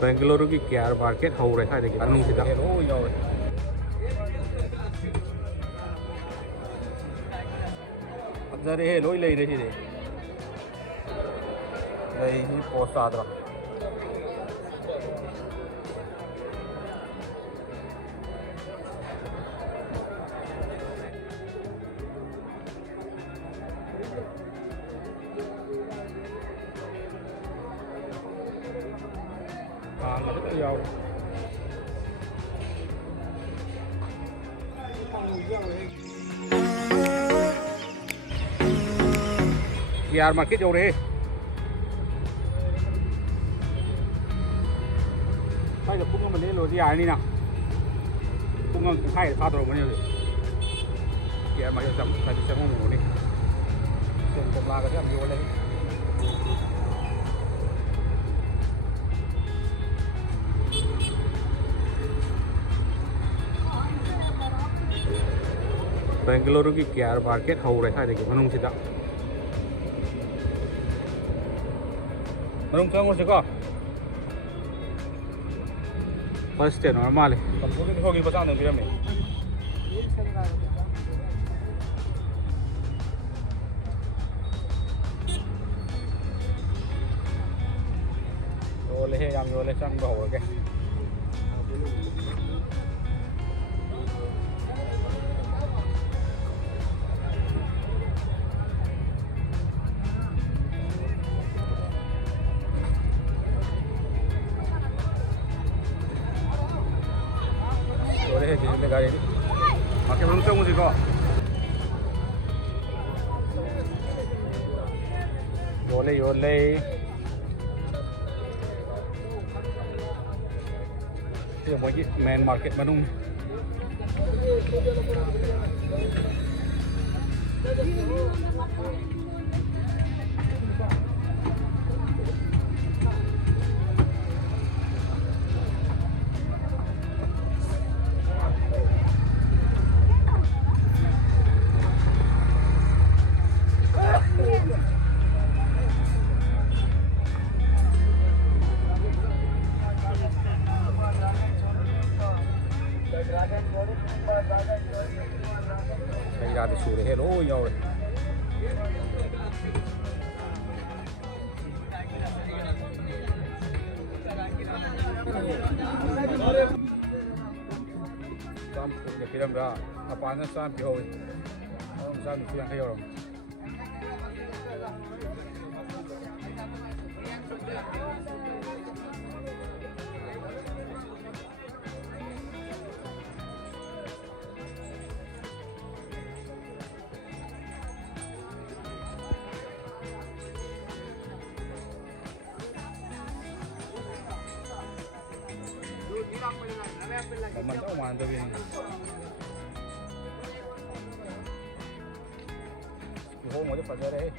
Bengaluru की K R market हौरे side की मनुंगसिदा ꯂꯣꯏ ꯌꯥꯎꯔꯦ ꯐꯖꯔꯦꯍꯦ ꯂꯣꯏ ꯂꯩꯔꯦ ꯁꯤꯗꯤ ꯂꯩꯁꯤ ꯄꯣꯁ ꯇꯥꯗ꯭ꯔꯣ ꯉꯥꯡꯕꯗ ꯌꯥꯎꯔꯦ केआर मार्केट हौरे साइड पुंग अमा लेलोदि यारनिना पुंग अमा साइड थादोरबनि होदि केआर मार्केट जम साइड चंगमोनि ꯁꯦꯝ ꯀꯣꯝꯂꯥꯒꯁꯦ ꯌꯥꯝ ꯌꯣꯜꯂꯦ Bengaluru की केआर मार्केट हौरे साइड की मनुंगसिदा ꯃꯅꯨꯡ ꯆꯪꯉꯨꯁꯤꯀꯣ फर्स्ट स्टेट नॉर्मल है ꯆꯝꯐꯨꯠꯀꯤ ꯍꯣꯒꯤ ꯂꯨꯄꯥ ꯆꯥꯝꯃ ꯄꯤꯔꯝꯃꯦ ꯌꯣꯜꯂꯦꯍꯦ ꯌꯥꯝ ꯌꯣꯜꯂꯦ ꯆꯪꯕ ꯍꯧꯔꯒꯦ 요래 해주는데 가리 밖에 물음 쏘무지고 요래 요래 ये मोगी मेन मार्केट मनुंग Đây ra thì sủi để hết lỗ nhau rồi Sam punya film dah apaan sam piho sam itu yang kayak orang mantap mantap ini oh mau cepat deh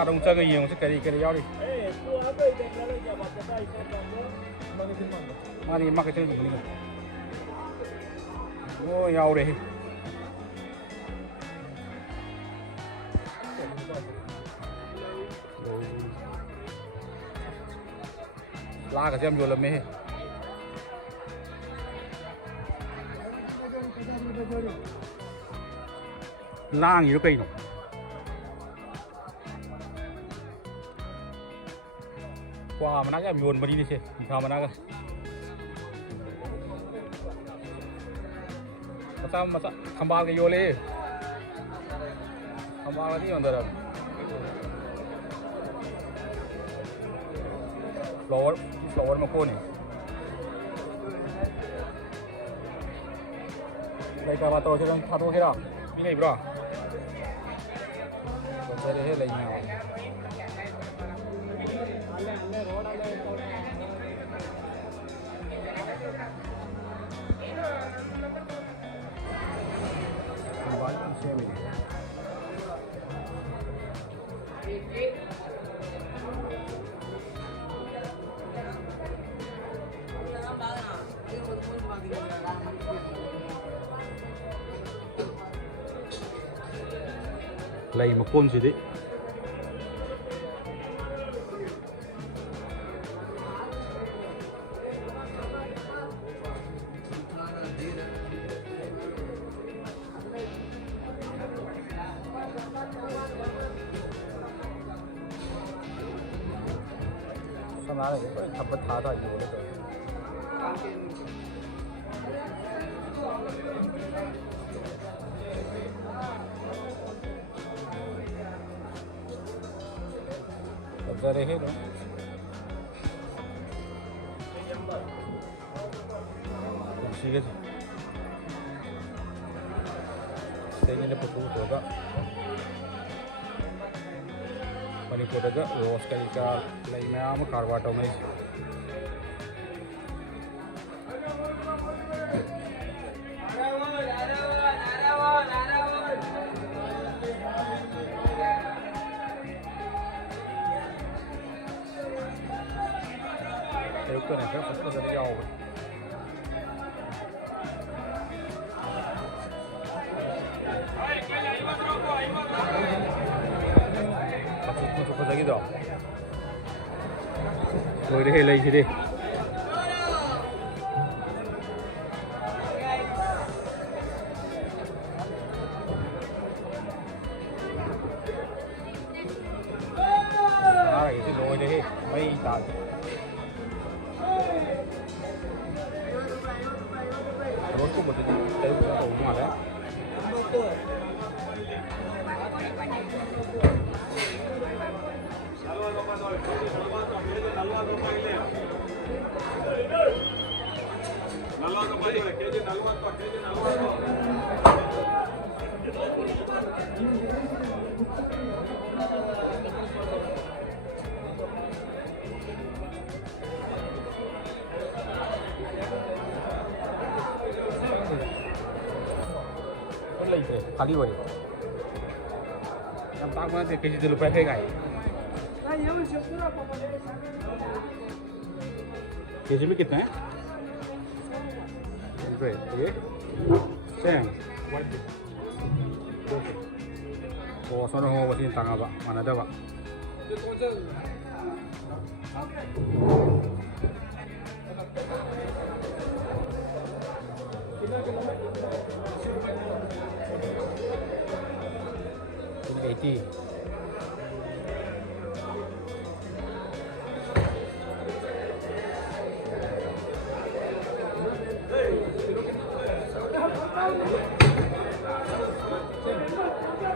đồng chơi cái gì sẽ cái nhau đi mà đi mắc cái chơi gì ôi nhau đi la cái xem vô làm mê lang gì nó cây nó qua mà nó cái muôn mà đi đi xe sao mà nó cái masa kembal ke yole kembal lagi on dalam flower mako ni đây cả ba tô cho đang thao hết rồi cái này bro còn đây hết là nhiều lầy mà côn gì đấy sao nói này có thập bất thá thôi nhiều đấy rồi tập ra đây hết rồi không xí cái gì đây như là một số chỗ đó Manipur rose ka lai maya ma karwa to mai cái này rất là rất dầu masuk lagi dong. Rồi đi lấy gì đi. Cái gì rồi đi, mấy tàn. Rồi cũng một cái đấy cũng ổn mà đấy. खाली हो किती रुपये हे काय KG में कितना है ये same oh sono ho wasin tanga ba mana da ba ini 80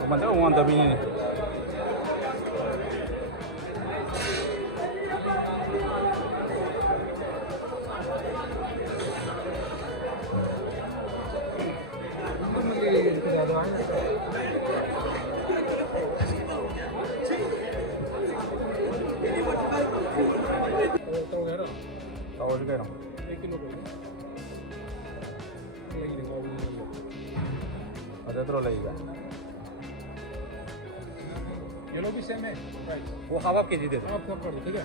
Mantap uang tapi ini. Tahu juga dong. Ada terus lagi kan? ये लोग भी सेम है प्राइस वो हाफ के जी दे दो आप कर दो ठीक है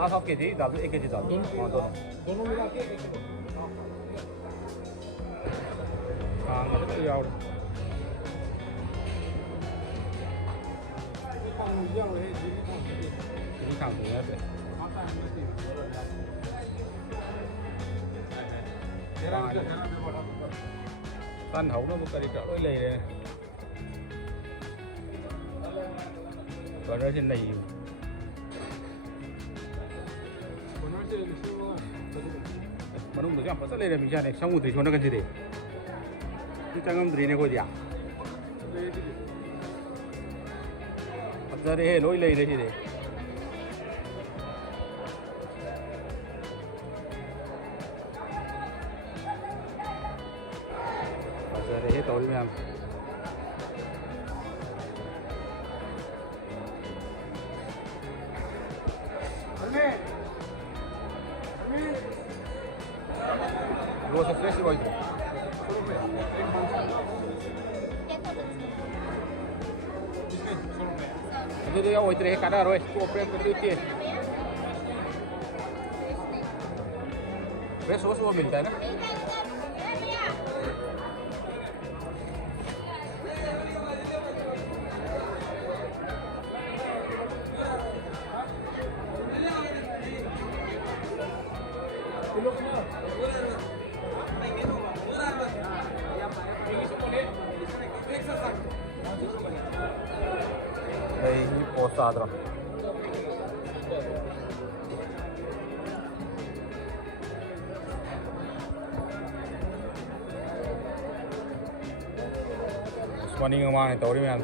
हाफ के जी डाल दो 1 केजी डाल दो हाँ दोनों मिला के एक हाँ मतलब तो यार ini kampungnya deh tan hậu nó một cái cỡ đôi lì này còn ở trên này mà đúng được cái apa lên là mình ra này xong một tí cho nó cái gì đấy chứ chẳng không tí này có gì à giờ đây lỗi lì đấy gì đấy giờ đây hết tối với em Dua surprise di bawah itu. Itu dia oi treh kada roes ko pre ko ti. Res वो मिलता है ना ही post आदरा Ushmani ngamang ito rin yan.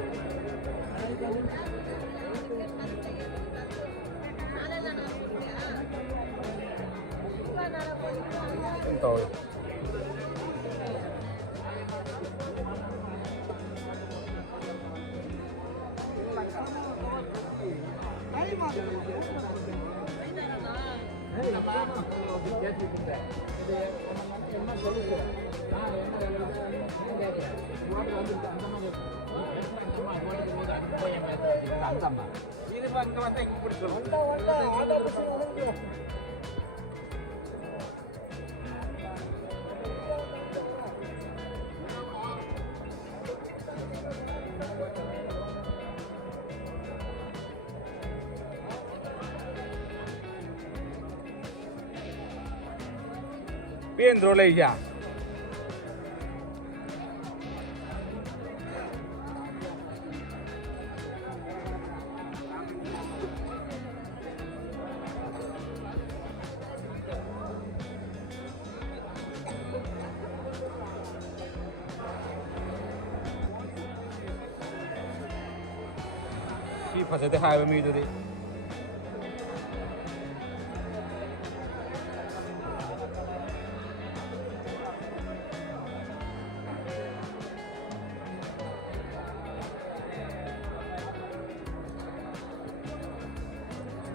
Ito. Bien, drole ya. Si pasate hai mi dori.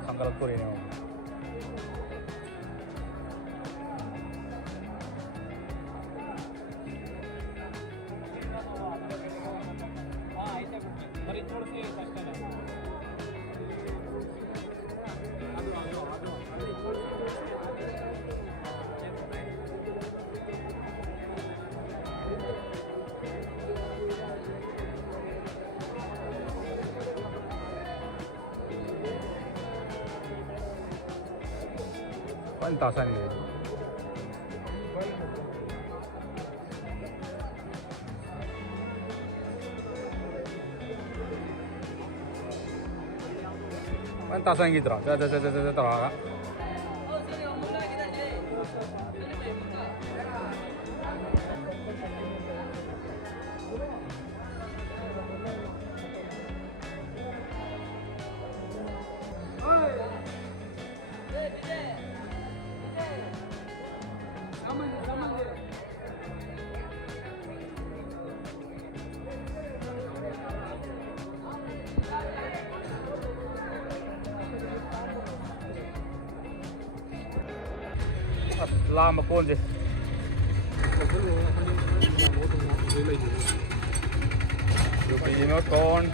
Sanggal kuri ni. Pantasan ini. Pantasan gitu lah. Terang. Lama pun je. Rupi ini kon.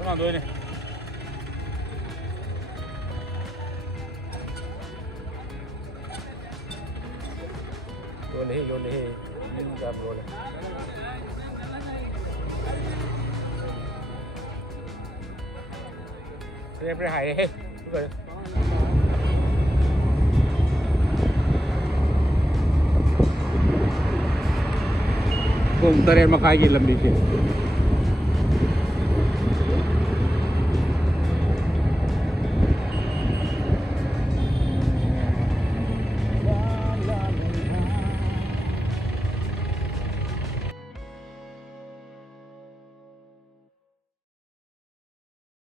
Kemana tuh ini? Boleh, ini tidak boleh. Saya berhari, hei. Kung tarihan makakailan dito.